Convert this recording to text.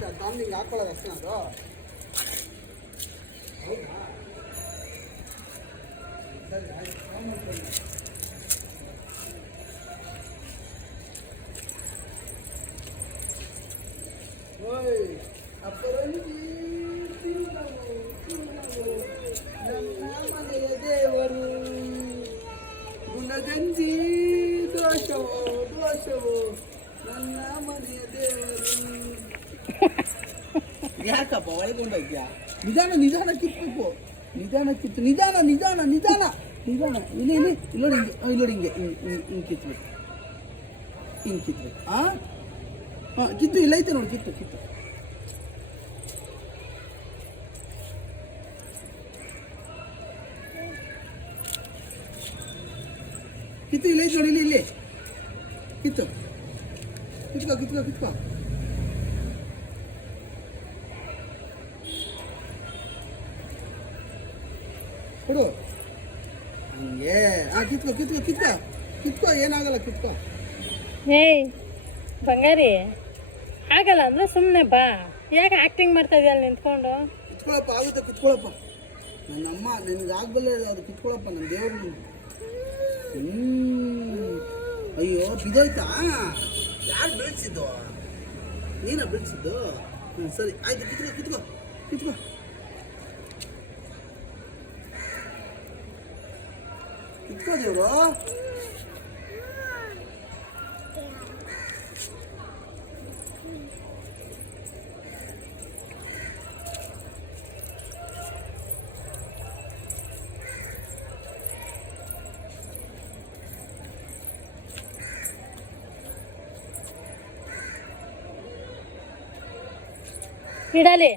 ಹಿಂಗೆ ಹಾಕೊಳ್ಳೋದು ಅಷ್ಟೇ ಅದು. ಓಯ್ ಮನೆಯ ದೇವರು ಗುಣಗಂಜಿ ದೋಷವೋ ದೋಷವೋ ನನ್ನ ಮನೆ ದೇವರು ಯಾಕಪ್ಪ ಒಳಗೊಂಡೋಗ್ಯಾ ನಿಧಾನ ನಿಧಾನ ಕಿತ್ಬೇಕು. ನಿಧಾನ ಕಿತ್ತು ನಿಧಾನ ನಿಧಾನ ನಿಧಾನ. ನಿಧಾನ. ಇಲ್ಲಿ ಇಲ್ಲಿ ಇಲ್ಲೋಡಿ ಹಿಂಗೆ. ಆ, ಇಲ್ಲೋಡಿ ಹಿಂಗೆ. ಹಿಂಗೆ ಕಿತ್ಬೇಕು. ಹಿಂಗೆ ಕಿತ್ಬೇಕು. ಹಾಂ ಹಾಂ ಕಿತ್ತು ಇಲ್ಲ ಐತೆ ನೋಡಿ ಕಿತ್ತು ಕಿತ್ತು. ಕಿತ್ತು ಇಲ್ಲ ಐತೆ ನೋಡಿ ಇಲ್ಲಿ ಇಲ್ಲಿ. ಕಿತ್ತು. ಕಿತ್ಕೋ ಕಿತ್ಕೋ ಕಿತ್ಕೋ. ಕೊಡು ಹಂಗೆ ಆ ಕಿತ್ಕೋ ಕಿತ್ಕೋ ಕಿತ್ಕೋ ಕಿತ್ಕೋ ಏನಾಗಲ್ಲ ಕಿತ್ಕೋ. ಏಯ್ ಬಂಗಾರಿ ಆಗಲ್ಲ ಅಂದ್ರೆ ಸುಮ್ಮನೆ ಬಾ. ಯಾಕೆ ಆ್ಯಕ್ಟಿಂಗ್ ಮಾಡ್ತಾ ಇದೆಯಲ್ಲ ನಿಂತ್ಕೊಂಡು? ಕಿತ್ಕೊಳಪ್ಪ ಆಗುತ್ತೆ ಕಿತ್ಕೊಳಪ್ಪ. ನನ್ನ ಅಮ್ಮ ನಿನಗೆ ಆಗ್ಬಲ್ಲ ಅದು ಕಿತ್ಕೊಳಪ್ಪ ನನ್ನ ದೇವ್ರು ಅಯ್ಯೋ ಬಿದೋಯ್ತಾ ಯಾರು ಬೀಳ್ಸಿದ್ದು? ನೀನ ಬೀಳ್ಸಿದ್ದು? ಹ್ಞೂ ಸರಿ ಆಯ್ತು ಕಿತ್ಕೋ ಕಿತ್ಕೋ ಕಿತ್ಕೋ. ಕಿತ್ಕೋ ದೇವ್ರು ಇಡಲಿ